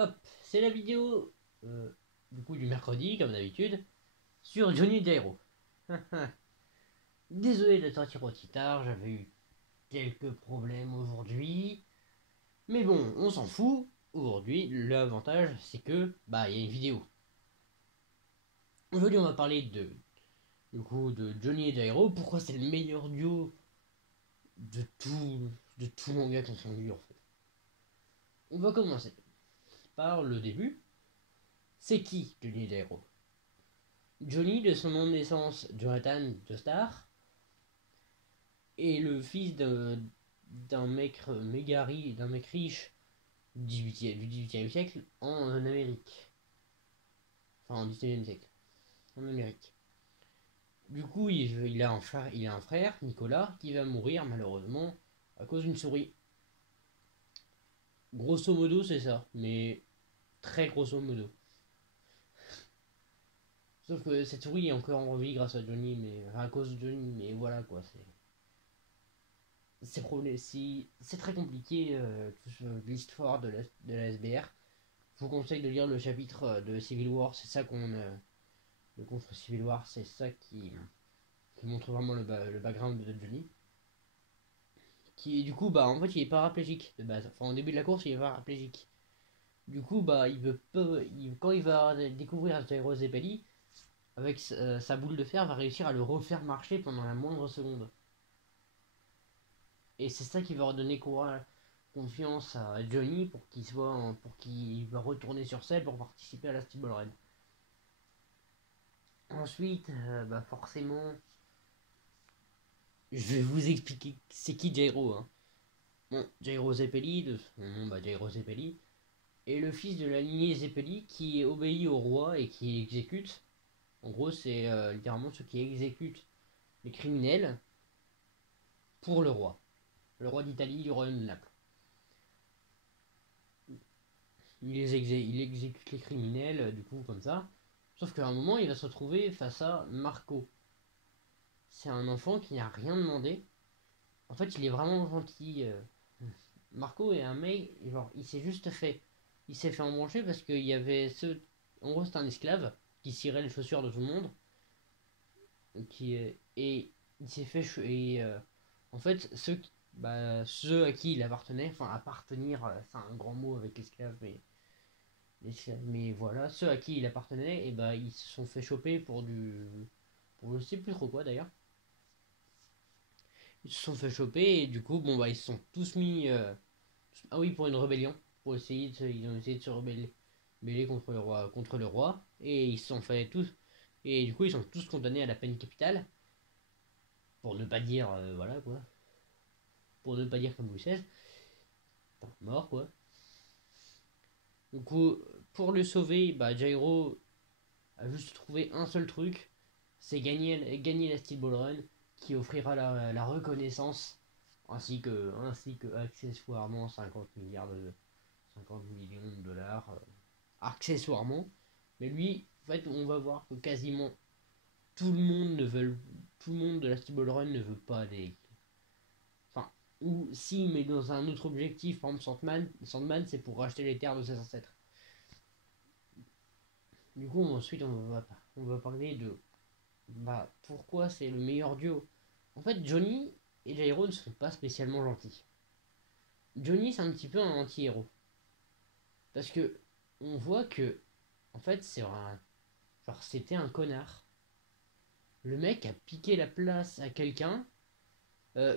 Hop, c'est la vidéo du coup du mercredi, comme d'habitude, sur Johnny Jairo. Désolé de sortir aussi tard, j'avais eu quelques problèmes aujourd'hui. Mais bon, on s'en fout. Aujourd'hui, l'avantage, c'est que, il y a une vidéo. Aujourd'hui, on va parler de Johnny et Jairo. Pourquoi c'est le meilleur duo de tout manga confondu, en fait. On va commencer par le début. C'est qui Johnny et Jairo? Johnny, de son nom de naissance, Jonathan Joestar, est le fils d'un mec d'un mec riche du 18e siècle en Amérique. Enfin, en 19e siècle, en Amérique. Du coup, il a un frère, Nicolas, qui va mourir malheureusement à cause d'une souris. Grosso modo, c'est ça, mais très grosso modo. Sauf que cette souris est encore en vie grâce à Johnny, mais enfin, à cause de Johnny, mais voilà quoi, c'est très compliqué l'histoire de la SBR. Je vous conseille de lire le chapitre de Civil War, c'est ça le contre Civil War, c'est ça qui montre vraiment le background de Johnny. Qui du coup en fait il est paraplégique de base. Enfin au début de la course il est paraplégique. Du coup quand il va découvrir Jairo Zeppeli, avec sa boule de fer va réussir à le refaire marcher pendant la moindre seconde. Et c'est ça qui va redonner confiance à Johnny pour qu'il va retourner sur scène pour participer à la Steel Run. Ensuite, forcément, je vais vous expliquer c'est qui Jairo. Hein. Bon, Jairo Zeppeli, de son nom Jairo Zeppeli, est le fils de la lignée Zeppeli qui obéit au roi et qui exécute. En gros, c'est littéralement ceux qui exécutent les criminels pour le roi. Le roi d'Italie, du royaume de Naples. Il exécute les criminels, du coup, comme ça. Sauf qu'à un moment, il va se retrouver face à Marco. C'est un enfant qui n'a rien demandé. En fait, il est vraiment gentil. Marco est un mec, genre, il s'est fait embrancher parce qu'il y avait en gros, c'est un esclave qui cirait les chaussures de tout le monde, et il s'est fait, et en fait, ceux à qui il appartenait, enfin, appartenir, c'est un grand mot avec esclave, mais voilà, ceux à qui il appartenait, et ils se sont fait choper pour je sais plus trop quoi d'ailleurs. Ils se sont fait choper et du coup, ils se sont tous mis, ah oui, pour une rébellion, ils ont essayé de se rebeller contre le roi, et ils se sont fait tous, et du coup, ils sont tous condamnés à la peine capitale, pour ne pas dire, voilà quoi, pour ne pas dire comme Louis XVI, mort quoi. Du coup, pour le sauver, Jairo a juste trouvé un seul truc, c'est gagner la Steel Ball Run, qui offrira la reconnaissance, ainsi que accessoirement 50 millions de dollars, accessoirement. Mais lui, en fait, on va voir que quasiment tout le monde ne veut, tout le monde de la Steel Ball Run ne veut pas des. Enfin, ou si, mais dans un autre objectif, par exemple Sandman c'est pour racheter les terres de ses ancêtres. Du coup, ensuite, on va parler de pourquoi c'est le meilleur duo. En fait, Johnny et Jairo ne sont pas spécialement gentils. Johnny, c'est un petit peu un anti-héros. Parce que on voit que, en fait, genre, c'était un connard. Le mec a piqué la place à quelqu'un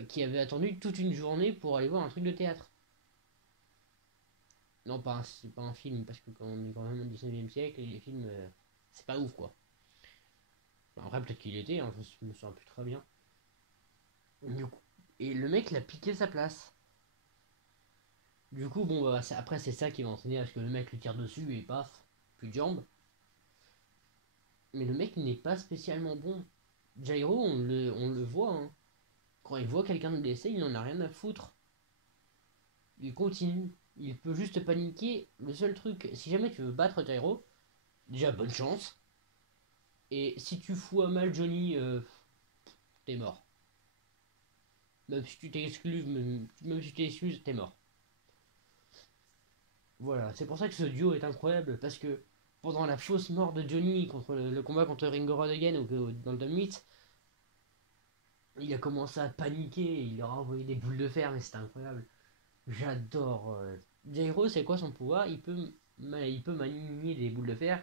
qui avait attendu toute une journée pour aller voir un truc de théâtre. Non, c'est pas un film, parce que quand on est quand même au 19e siècle, et les films, c'est pas ouf quoi. Après, peut-être qu'il était, hein, je me souviens plus très bien. Du coup, et le mec l'a piqué sa place. Du coup, après, c'est ça qui va entraîner à ce que le mec lui tire dessus et paf, plus de jambes. Mais le mec n'est pas spécialement bon. Jairo, on le voit, hein. Quand il voit quelqu'un de blessé, il n'en a rien à foutre. Il continue. Il peut juste paniquer. Le seul truc, si jamais tu veux battre Jairo, déjà bonne chance. Et si tu fous à mal Johnny, t'es mort. Même si tu t'excuses, t'es mort. Voilà, c'est pour ça que ce duo est incroyable, parce que pendant la fausse mort de Johnny contre le combat contre Ringo Rodrigan dans le Dome 8, il a commencé à paniquer, il leur a envoyé des boules de fer, mais c'était incroyable. J'adore. Jairo, c'est quoi son pouvoir? Il peut manier des boules de fer,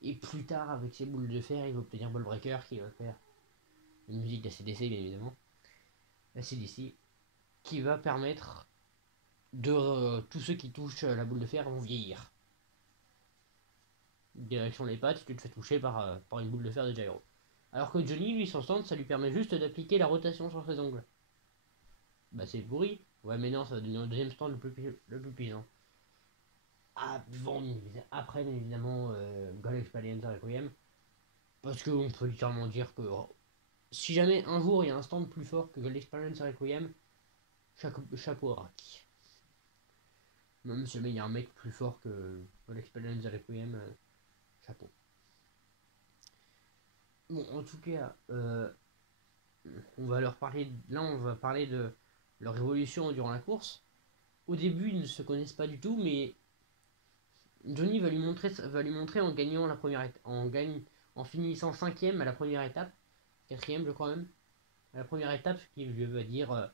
et plus tard, avec ces boules de fer, il va obtenir Ball Breaker qui va faire une musique d'ACDC, bien évidemment. ACDC, qui va permettre de. Tous ceux qui touchent la boule de fer vont vieillir. Direction les pattes, tu te fais toucher par une boule de fer de Jairo. Alors que Johnny, lui, son stand, ça lui permet juste d'appliquer la rotation sur ses ongles. Bah c'est pourri. Ouais, mais non, ça va devenir le deuxième stand le plus puissant. Avant, après, bien évidemment, God Experience Requiem. Parce qu'on peut littéralement dire que si jamais un jour il y a un stand plus fort que God Experience Requiem, chapeau à Raki. Même si jamais il y a un mec plus fort que God Experience Requiem, chapeau. Bon, en tout cas, on va leur parler. Là, on va parler de leur évolution durant la course. Au début, ils ne se connaissent pas du tout, mais Johnny va lui montrer en gagnant la première étape, en finissant cinquième à la première étape, quatrième je crois même, à la première étape, ce qui lui va dire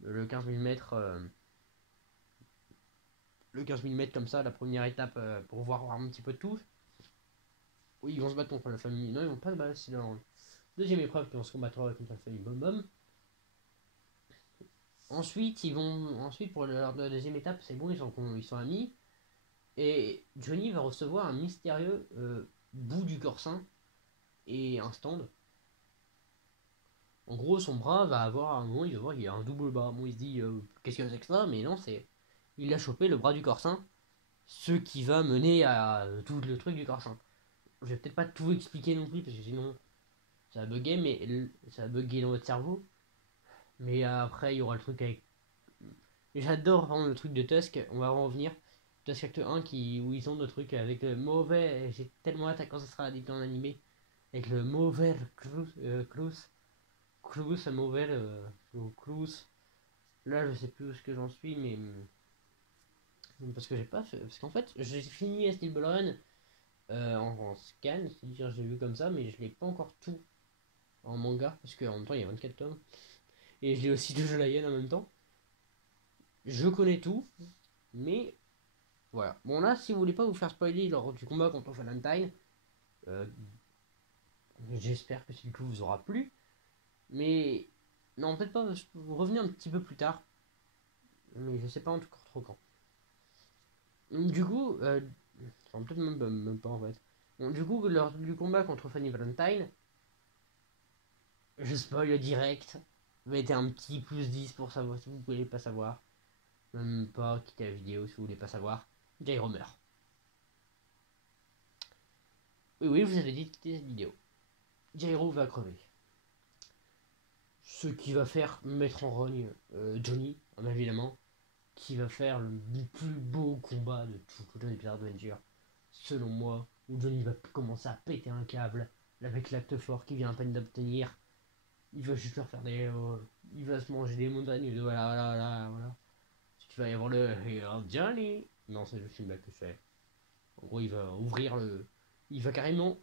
le 15 000 mètres, comme ça, la première étape pour voir un petit peu de tout. Oui, ils vont se battre contre la famille. Non, ils vont pas se battre, c'est leur deuxième épreuve qu'ils vont se combattre contre la famille Bom Bom. Ensuite pour la deuxième étape, c'est bon, ils sont amis. Et Johnny va recevoir un mystérieux bout du corps et un stand. En gros, son bras va avoir un moment, il va voir qu'il y a un double bras. Bon, il se dit qu'est-ce que c'est que ça? Mais non, il a chopé le bras du corsin, ce qui va mener à tout le truc du corsin. Je vais peut-être pas tout expliquer non plus parce que sinon ça va bugger, ça va bugger dans votre cerveau. Mais après, il y aura le truc avec. J'adore vraiment le truc de Tusk. On va en revenir. Tusk Acte 1 où ils ont le truc avec le mauvais. J'ai tellement hâte à quand ça sera adapté en animé. Avec le mauvais Cruz, mauvais Cruz. Là, je sais plus où ce que j'en suis, mais parce que j'ai pas fait. Parce qu'en fait, j'ai fini Steel Ball Run en scan, c'est-à-dire j'ai vu comme ça, mais je l'ai pas encore tout en manga, parce qu'en même temps il y a 24 tomes. Et je l'ai aussi de Jolayen en même temps. Je connais tout, mais voilà. Bon, là, si vous voulez pas vous faire spoiler lors du combat contre Valentine, euh, j'espère que ce coup vous aura plu. Mais non, peut-être pas, vous revenez un petit peu plus tard, mais je sais pas encore trop quand. Du coup, enfin, peut-être même pas en fait. Bon, du coup, lors du combat contre Fanny Valentine, je spoil direct. Mettez un petit plus 10 pour savoir si vous voulez pas savoir. Même pas quitter la vidéo si vous voulez pas savoir. Jairo meurt. Oui, oui, vous avez dit de quitter cette vidéo. Jairo va crever. Ce qui va faire mettre en rogne Johnny, évidemment, qui va faire le plus beau combat de tout l'épisode d'Avenger, selon moi, où Johnny va commencer à péter un câble avec l'acte fort qu'il vient à peine d'obtenir. Il va juste leur faire des. Il va se manger des montagnes de voilà, voilà, voilà, voilà. Tu vas y avoir le Johnny. Non, c'est juste une blague que je fais. En gros, il va ouvrir le. Il va carrément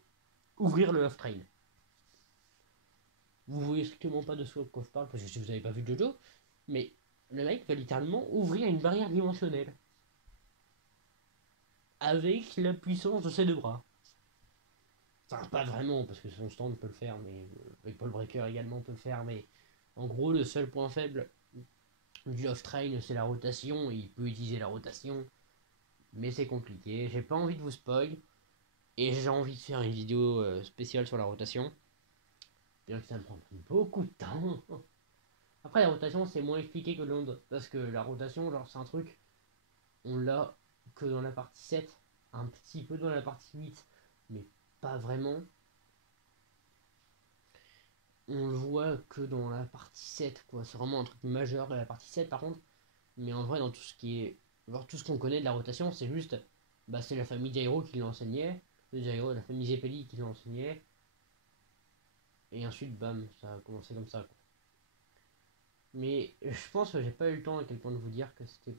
ouvrir le Love Train. Vous voyez strictement pas de ce quoi je parle parce que si vous n'avez pas vu Jojo, mais le mec va littéralement ouvrir une barrière dimensionnelle avec la puissance de ses deux bras. Enfin, pas vraiment parce que son stand peut le faire, mais avec Paul Breaker également peut le faire, mais en gros, le seul point faible du Love Train, c'est la rotation. Il peut utiliser la rotation, mais c'est compliqué. J'ai pas envie de vous spoil et j'ai envie de faire une vidéo spéciale sur la rotation. Bien que ça me prend beaucoup de temps. Après, la rotation, c'est moins expliqué que l'onde. Parce que la rotation, genre, c'est un truc, on l'a que dans la partie 7, un petit peu dans la partie 8, mais pas vraiment. On le voit que dans la partie 7, quoi. C'est vraiment un truc majeur de la partie 7, par contre. Mais en vrai, dans tout ce qui est. Voir tout ce qu'on connaît de la rotation, c'est juste. Bah, c'est la famille Jairo qui l'enseignait. Le Jairo, la famille Zeppeli qui l'enseignait. Et ensuite, bam, ça a commencé comme ça, quoi. Mais je pense que j'ai pas eu le temps à quel point de vous dire que c'était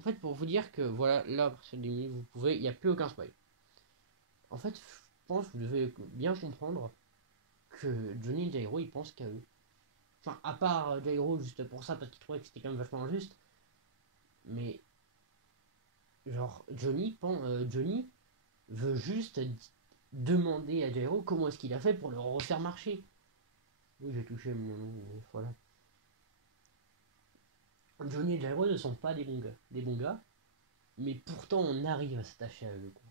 En fait, pour vous dire que voilà, là, à partir du vous pouvez, il n'y a plus aucun spoil. En fait, je pense que vous devez bien comprendre que Johnny et Jairo, ils pensent qu'à eux. Enfin, à part Jairo, juste pour ça, parce qu'il trouvait que c'était quand même vachement injuste. Mais, genre, Johnny veut juste demander à Jairo comment est-ce qu'il a fait pour le refaire marcher. Oui, j'ai touché mon nom, voilà. Johnny et Jairo ne sont pas des bons gars, mais pourtant on arrive à s'attacher à eux, quoi.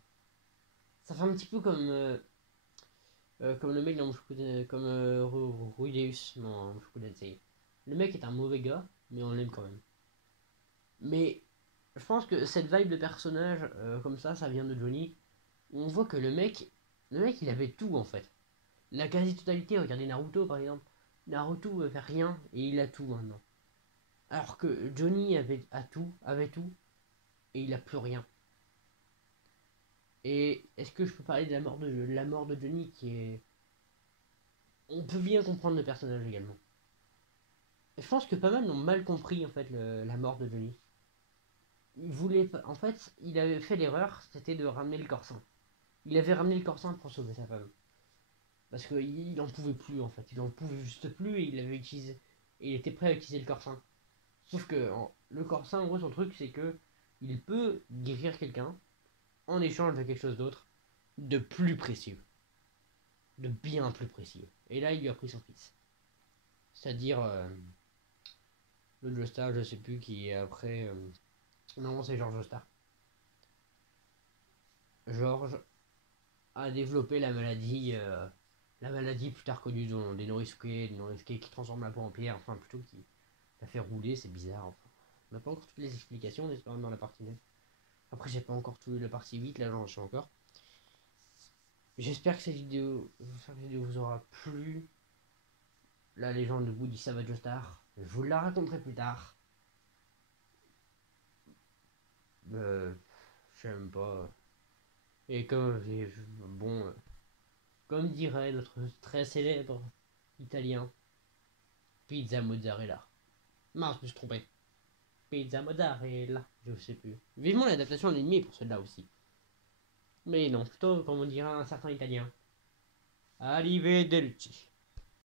Ça fait un petit peu comme le mec dans Mushoku, comme Rudeus dans Mushoku Tensei. Le mec est un mauvais gars, mais on l'aime quand même. Mais je pense que cette vibe de personnage comme ça vient de Johnny. Où on voit que le mec il avait tout en fait. La quasi-totalité, regardez Naruto par exemple. Naruto fait rien et il a tout maintenant. Alors que Johnny avait tout et il a plus rien. Et est-ce que je peux parler de la mort de Johnny qui est. On peut bien comprendre le personnage également. Je pense que pas mal l'ont mal compris en fait la mort de Johnny. En fait, il avait fait l'erreur, c'était de ramener le corsin. Il avait ramené le corsin pour sauver sa femme. Parce qu'il en pouvait plus en fait, il en pouvait juste plus et il avait utilisé. Et il était prêt à utiliser le corsin. Sauf que le corsin, en gros, son truc, c'est que il peut guérir quelqu'un en échange de quelque chose d'autre, de plus précieux, de bien plus précieux. Et là, il lui a pris son fils. C'est-à-dire le Joestar, je sais plus qui est après. Non, c'est George Joestar. George a développé la maladie plus tard connue dans des Norisuke qui transforme la peau en pierre, enfin plutôt qui la fait rouler, c'est bizarre. Enfin. On n'a pas encore toutes les explications, on espère dans la partie 9. Après, j'ai pas encore tout la partie 8, là j'en suis encore. J'espère que cette vidéo vous aura plu. La légende de Woody Savage Star. Je vous la raconterai plus tard. Euh, je sais même pas. Et comme dirait notre très célèbre italien, pizza mozzarella. Mince, je me suis trompé. Pizza mozzarella, je sais plus. Vivement l'adaptation en ennemi pour celle-là aussi. Mais non, plutôt comme on dirait un certain italien. Arrivederci.